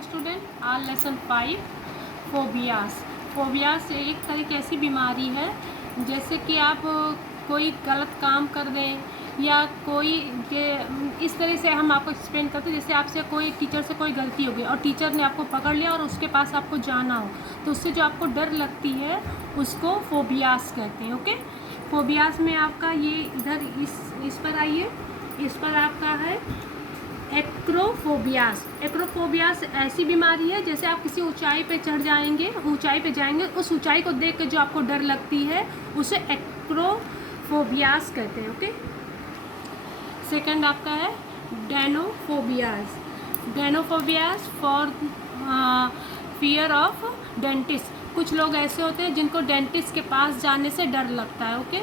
Morning student. आज lesson 5 phobias. Phobias एक तरह की ऐसी बीमारी है जैसे कि आप कोई गलत काम कर दें या कोई इस तरह से हम आपको एक्सप्लेन करते हैं। जैसे आपसे कोई टीचर से कोई गलती हो गई और टीचर ने आपको पकड़ लिया और उसके पास आपको जाना हो, तो उससे जो आपको डर लगती है उसको फोबियास कहते हैं। ओके, फोबियास में आपका ये इधर इस पर आइए, इस पर आपका है एक्रोफोबियास। एक्रोफोबियास ऐसी बीमारी है जैसे आप किसी ऊंचाई पे चढ़ जाएंगे, ऊंचाई पे जाएंगे, उस ऊंचाई को देख के जो आपको डर लगती है उसे एक्रोफोबियास कहते हैं। ओके, सेकंड आपका है डेनोफोबियास। डेनोफोबियास फॉर फियर ऑफ डेंटिस्ट। कुछ लोग ऐसे होते हैं जिनको डेंटिस्ट के पास जाने से डर लगता है। ओके,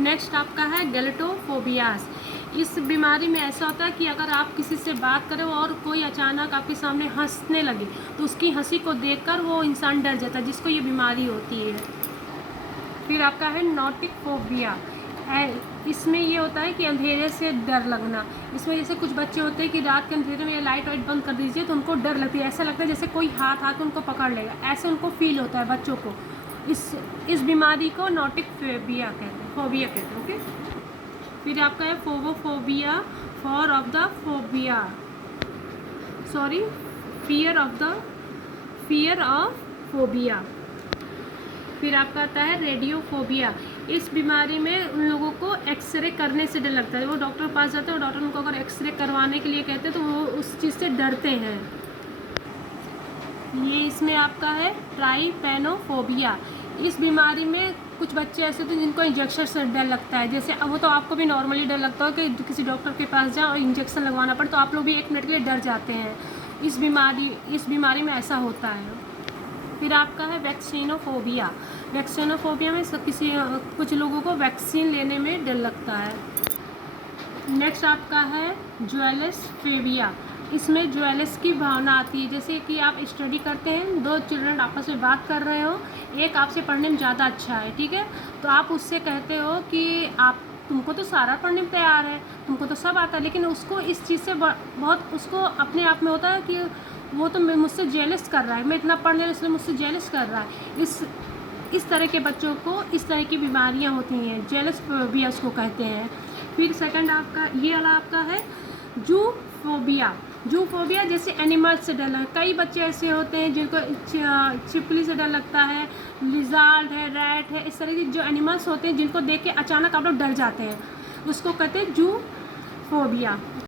नेक्स्ट आपका है गैलेटोफोबियास। इस बीमारी में ऐसा होता है कि अगर आप किसी से बात करें और कोई अचानक आपके सामने हंसने लगे तो उसकी हंसी को देखकर वो इंसान डर जाता है, जिसको ये बीमारी होती है। फिर आपका है नॉटिकोफोबिया। इसमें ये होता है कि अंधेरे से डर लगना। इसमें जैसे कुछ बच्चे होते हैं कि रात के अंधेरे में लाइट वाइट बंद कर दीजिए तो उनको डर लगती है, ऐसा लगता है जैसे कोई हाथ आके उनको पकड़ लेगा, ऐसे उनको फील होता है बच्चों को। इस बीमारी को नॉटिकोफोबिया कहते हैं। ओके, फिर आपका है phobophobia for of the phobia, sorry fear of phobia. फिर आपका आता है रेडियोफोबिया। इस बीमारी में उन लोगों को एक्सरे करने से डर लगता है। वो डॉक्टर के पास जाते हैं और डॉक्टर उनको अगर एक्सरे करवाने के लिए कहते हैं तो वो उस चीज़ से डरते हैं। ये इसमें आपका है ट्राइपेनोफोबिया। इस बीमारी में कुछ बच्चे ऐसे होते हैं जिनको इंजेक्शन से डर लगता है। जैसे वो तो आपको भी नॉर्मली डर लगता हो कि किसी डॉक्टर के पास जाओ और इंजेक्शन लगवाना पड़े, तो आप लोग भी 1 मिनट के लिए डर जाते हैं। इस बीमारी में ऐसा होता है। फिर आपका है वैक्सीनोफोबिया। वैक्सीनोफोबिया में कुछ लोगों को वैक्सीन लेने में डर लगता है। नेक्स्ट आपका है ज्वेलसफोबिया। इसमें ज्वेलस की भावना आती है। जैसे कि आप स्टडी करते हैं, 2 चिल्ड्रन आपस में बात कर रहे हो, एक आपसे पढ़ने में ज़्यादा अच्छा है, ठीक है, तो आप उससे कहते हो कि तुमको तो सारा पढ़ने में तैयार है, तुमको तो सब आता है, लेकिन उसको इस चीज़ से बहुत उसको अपने आप में होता है कि वो तो मुझसे जेलस कर रहा है, मैं इतना पढ़ लिया इसलिए मुझसे जेलस कर रहा है। इस तरह के बच्चों को इस तरह की बीमारियाँ होती हैं, जेलसफोबिया उसको कहते हैं। फिर सेकंड आपका ये वाला आपका है जूफोबिया। जूफोबिया जैसे एनिमल्स से डर लगता है। कई बच्चे ऐसे होते हैं जिनको छिपकली से डर लगता है, लिज़ार्ड है, रैट है, इस तरह के जो एनिमल्स होते हैं जिनको देख के अचानक आप लोग डर जाते हैं, उसको कहते हैं जूफोबिया।